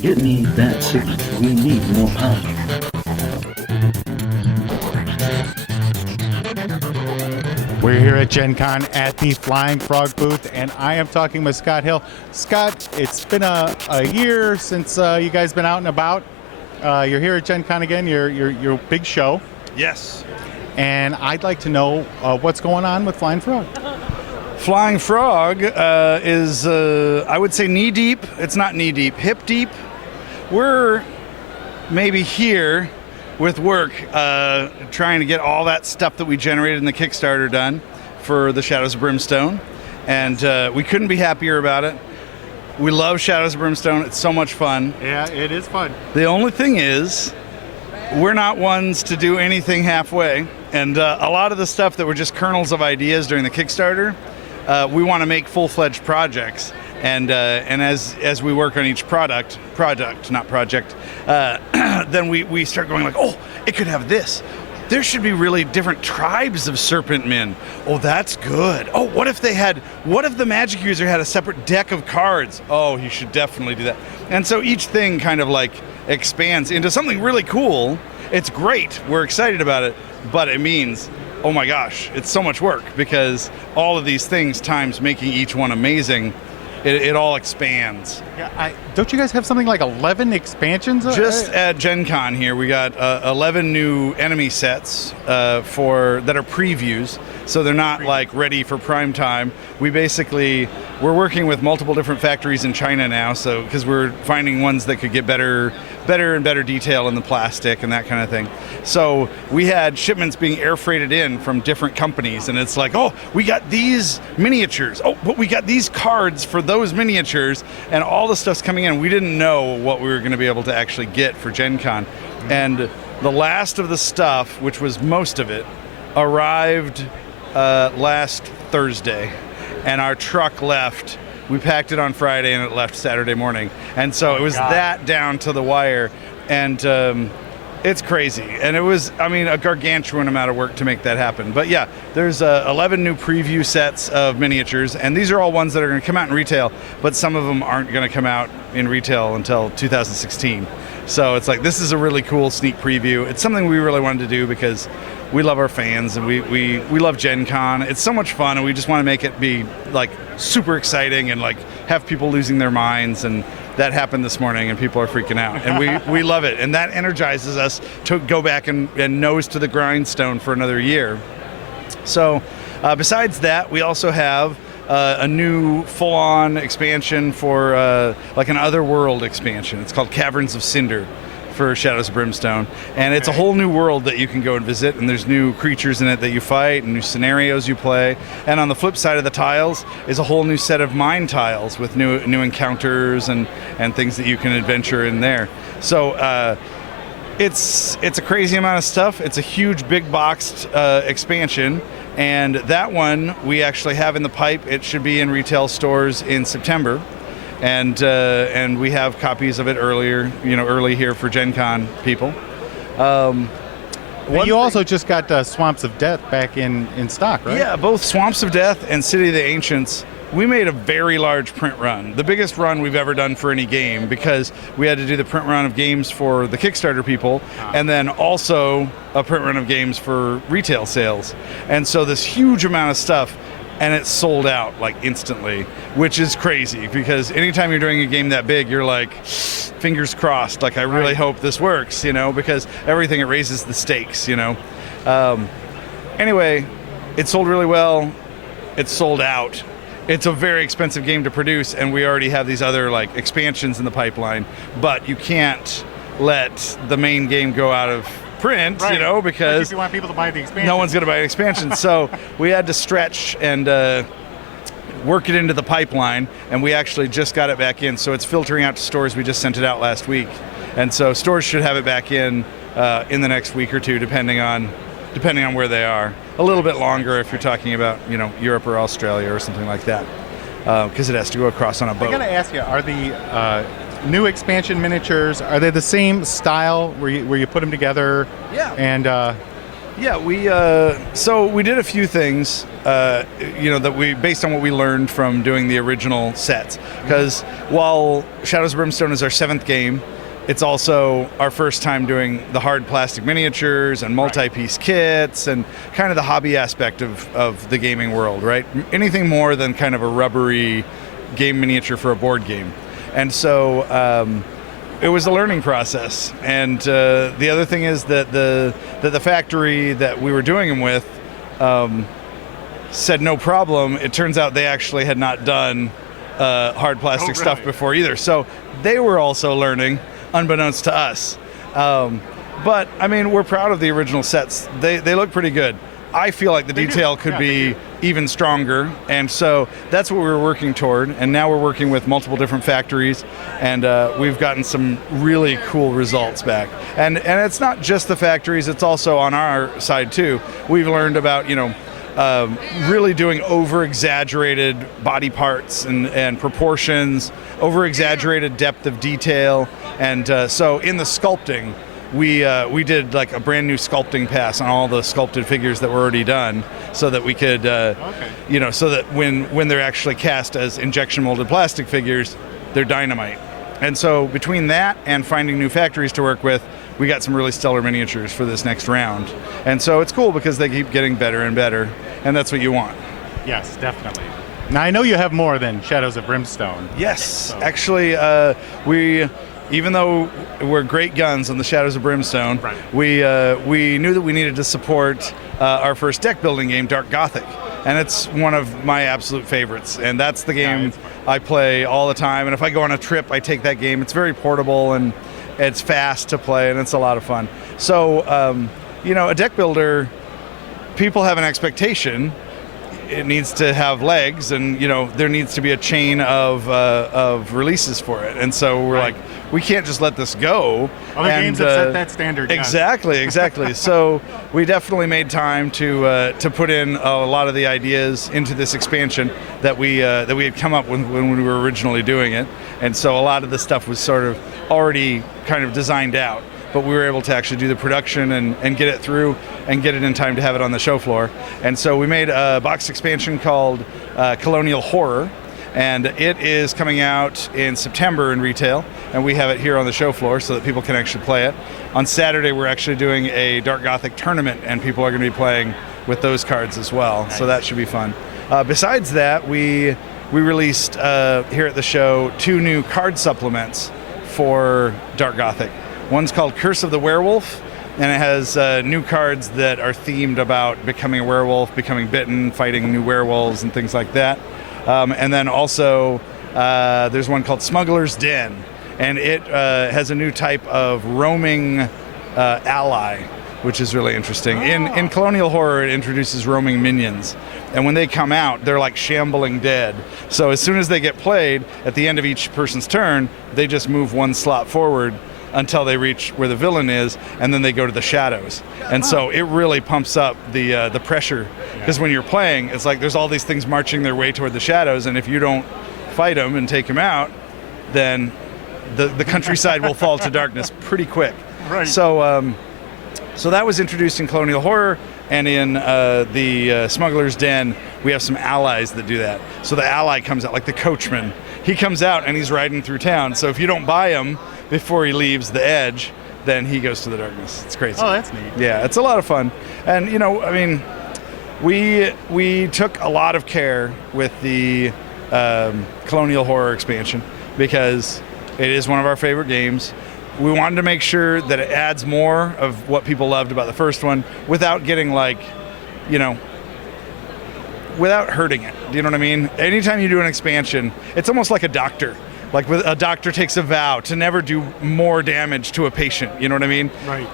Get me that signal. We need more power. We're here at Gen Con at the Flying Frog booth, and I am talking with Scott Hill. Scott, it's been a year since you guys been out and about. You're here at Gen Con again, your big show. Yes. And I'd like to know what's going on with Flying Frog. Flying Frog is, I would say, knee deep. It's not knee deep, hip deep. We're maybe here with work, trying to get all that stuff that we generated in the Kickstarter done for the Shadows of Brimstone. And we couldn't be happier about it. We love Shadows of Brimstone. It's so much fun. Yeah, it is fun. The only thing is, we're not ones to do anything halfway. And a lot of the stuff that were just kernels of ideas during the Kickstarter, we want to make full-fledged projects. And as we work on each product, not project, then we start going like, oh, it could have this. There should be really different tribes of serpent men. Oh, that's good. Oh, what if the magic user had a separate deck of cards? Oh, he should definitely do that. And so each thing kind of like expands into something really cool. It's great. We're excited about it, but it means, oh my gosh, it's so much work because all of these things times making each one amazing. It all expands. Yeah, don't you guys have something like 11 expansions? Just at Gen Con here, we got 11 new enemy sets that are previews, so they're not like ready for prime time. We're working with multiple different factories in China now, so because we're finding ones that could get better and better detail in the plastic and that kind of thing. So we had shipments being air freighted in from different companies, and it's like, oh, we got these miniatures. Oh, but we got these cards for those miniatures, and all the stuff's coming in. We didn't know what we were going to be able to actually get for Gen Con. And the last of the stuff, which was most of it, arrived last Thursday, and our truck left. We packed it on Friday and it left Saturday morning. And so it was that down to the wire. And it's crazy. And it was, a gargantuan amount of work to make that happen. But yeah, there's 11 new preview sets of miniatures. And these are all ones that are going to come out in retail, but some of them aren't going to come out in retail until 2016. So it's like, this is a really cool sneak preview. It's something we really wanted to do because we love our fans and we love Gen Con. It's so much fun, and we just want to make it be like super exciting and like have people losing their minds. And that happened this morning, and people are freaking out, and we love it. And that energizes us to go back and nose to the grindstone for another year. So besides that, we also have a new full-on expansion for like an Otherworld expansion. It's called Caverns of Cinder for Shadows of Brimstone, and it's a whole new world that you can go and visit, and there's new creatures in it that you fight and new scenarios you play. And on the flip side of the tiles is a whole new set of mine tiles with new encounters and things that you can adventure in there. So it's a crazy amount of stuff. It's a huge big boxed expansion, and that one we actually have in the pipe. It should be in retail stores in September. And we have copies of it early here for Gen Con people. You also just got Swamps of Death back in stock, right? Yeah, both Swamps of Death and City of the Ancients. We made a very large print run, the biggest run we've ever done for any game, because we had to do the print run of games for the Kickstarter people, and then also a print run of games for retail sales. And so this huge amount of stuff, and it sold out like instantly, which is crazy because anytime you're doing a game that big, you're like, fingers crossed, like I really hope this works, because everything, it raises the stakes, Anyway, it sold really well. It's sold out. It's a very expensive game to produce, and we already have these other like expansions in the pipeline, but you can't let the main game go out of print, because if you want people to buy the expansion, no one's going to buy an expansion. So we had to stretch and work it into the pipeline, and we actually just got it back in. So it's filtering out to stores. We just sent it out last week, and so stores should have it back in the next week or two, depending on where they are. A little bit longer if you're talking about Europe or Australia or something like that, because it has to go across on a boat. I got to ask you, are the new expansion miniatures, are they the same style where you put them together? Yeah. And Yeah, so we did a few things, that we based on what we learned from doing the original sets. Because while Shadows of Brimstone is our 7th game, it's also our first time doing the hard plastic miniatures and multi-piece kits and kind of the hobby aspect of the gaming world, right? Anything more than kind of a rubbery game miniature for a board game. And so it was a learning process. And the other thing is that the factory that we were doing them with said no problem. It turns out they actually had not done hard plastic stuff before either. So they were also learning, unbeknownst to us. But I mean, we're proud of the original sets. They look pretty good. I feel like the detail could be even stronger, and so that's what we were working toward. And now we're working with multiple different factories, and we've gotten some really cool results back. And it's not just the factories; it's also on our side too. We've learned about really doing over-exaggerated body parts and proportions, over-exaggerated depth of detail, and so in the sculpting. We did like a brand new sculpting pass on all the sculpted figures that were already done, so that we could, so that when they're actually cast as injection molded plastic figures, they're dynamite. And so between that and finding new factories to work with, we got some really stellar miniatures for this next round. And so it's cool because they keep getting better and better, and that's what you want. Yes, definitely. Now I know you have more than Shadows of Brimstone. Yes, so. Actually, even though we're great guns on the Shadows of Brimstone, we knew that we needed to support our first deck building game, Dark Gothic. And it's one of my absolute favorites. And that's the game I play all the time. And if I go on a trip, I take that game. It's very portable and it's fast to play and it's a lot of fun. So, a deck builder, people have an expectation. It needs to have legs, and there needs to be a chain of releases for it. And so we're like, we can't just let this go. Other games have set that standard. Exactly. So we definitely made time to put in a lot of the ideas into this expansion that we had come up with when we were originally doing it. And so a lot of the stuff was sort of already kind of designed out. But we were able to actually do the production and get it through and get it in time to have it on the show floor. And so we made a box expansion called Colonial Horror, and it is coming out in September in retail, and we have it here on the show floor so that people can actually play it. On Saturday, we're actually doing a Dark Gothic tournament, and people are going to be playing with those cards as well. Nice. So that should be fun. Besides that, we released here at the show 2 new card supplements for Dark Gothic. One's called Curse of the Werewolf, and it has new cards that are themed about becoming a werewolf, becoming bitten, fighting new werewolves, and things like that. And then also, there's one called Smuggler's Den, and it has a new type of roaming ally, which is really interesting. In Colonial Horror, it introduces roaming minions, and when they come out, they're like shambling dead. So as soon as they get played, at the end of each person's turn, they just move 1 slot forward until they reach where the villain is, and then they go to the shadows. And so it really pumps up the pressure, because when you're playing, it's like there's all these things marching their way toward the shadows, and if you don't fight them and take them out, then the countryside will fall to darkness pretty quick. Right. So that was introduced in Colonial Horror, and in the Smuggler's Den, we have some allies that do that. So the ally comes out, like the coachman. He comes out and he's riding through town. So if you don't buy him before he leaves the edge, then he goes to the darkness. It's crazy. Oh, that's neat. Yeah, it's a lot of fun. And, we took a lot of care with the Colonial Horror expansion because it is one of our favorite games. We wanted to make sure that it adds more of what people loved about the first one without getting without hurting it. Do you know what I mean? Anytime you do an expansion, it's almost like a doctor. Like a doctor takes a vow to never do more damage to a patient. You know what I mean? Right.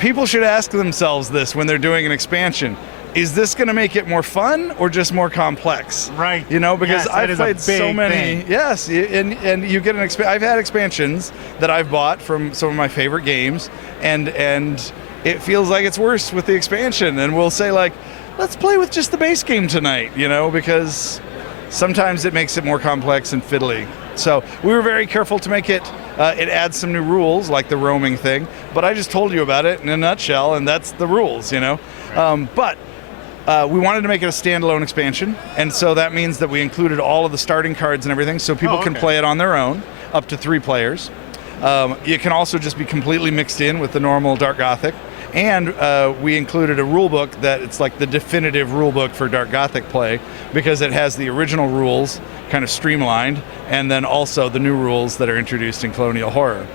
People should ask themselves this when they're doing an expansion. Is this going to make it more fun or just more complex? Right. Because I've played so many. Thing. Yes, and you get I've had expansions that I've bought from some of my favorite games, and it feels like it's worse with the expansion. And we'll say like, let's play with just the base game tonight, because sometimes it makes it more complex and fiddly. So we were very careful to make it. It adds some new rules, like the roaming thing. But I just told you about it in a nutshell, and that's the rules, you know. But we wanted to make it a standalone expansion, and so that means that we included all of the starting cards and everything, so people can play it on their own, up to 3 players. It can also just be completely mixed in with the normal Dark Gothic. And we included a rule book that it's like the definitive rule book for Dark Gothic play, because it has the original rules kind of streamlined, and then also the new rules that are introduced in Colonial Horror.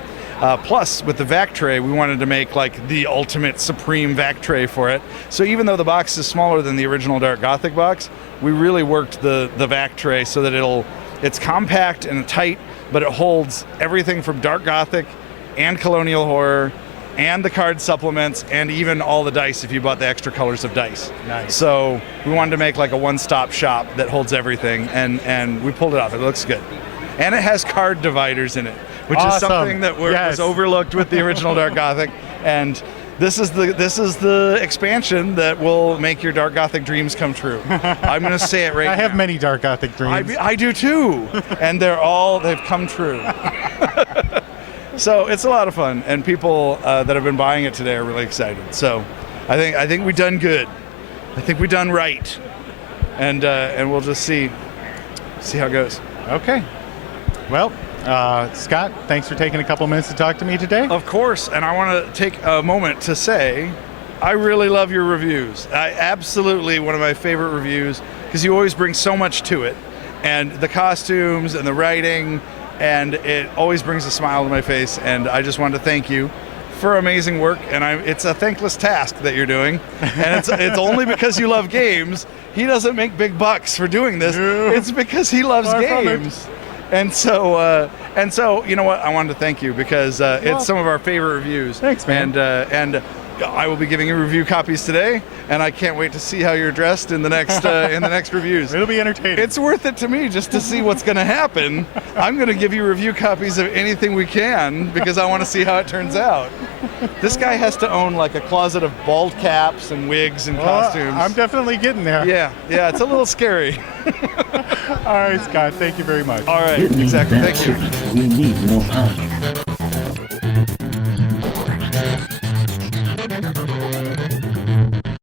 Plus, with the VAC tray, we wanted to make like the ultimate supreme VAC tray for it. So even though the box is smaller than the original Dark Gothic box, we really worked the VAC tray so that it's compact and tight, but it holds everything from Dark Gothic and Colonial Horror and the card supplements and even all the dice if you bought the extra colors of dice. Nice. So we wanted to make like a one-stop shop that holds everything, and we pulled it off. It looks good. And it has card dividers in it, which is something that was overlooked with the original Dark Gothic. And this is the expansion that will make your Dark Gothic dreams come true. I'm going to say it right now. I have many Dark Gothic dreams. I do too. And they've come true. So it's a lot of fun, and people that have been buying it today are really excited. So I think we've done good. I think we've done right, and we'll just see how it goes. Okay. Well, Scott, thanks for taking a couple minutes to talk to me today. Of course, and I want to take a moment to say I really love your reviews. Absolutely one of my favorite reviews, because you always bring so much to it, and the costumes and the writing. And it always brings a smile to my face, and I just wanted to thank you for amazing work. And it's a thankless task that you're doing, and it's only because you love games. He doesn't make big bucks for doing this. It's because he loves games. And so you know what? I wanted to thank you because it's some of our favorite reviews. Thanks, man. And I will be giving you review copies today, and I can't wait to see how you're dressed in the next reviews. It'll be entertaining. It's worth it to me just to see what's going to happen. I'm going to give you review copies of anything we can because I want to see how it turns out. This guy has to own like a closet of bald caps and wigs and costumes. I'm definitely getting there. Yeah, it's a little scary. All right, Scott, thank you very much. All right, It means exactly. that Thank you. we need more power.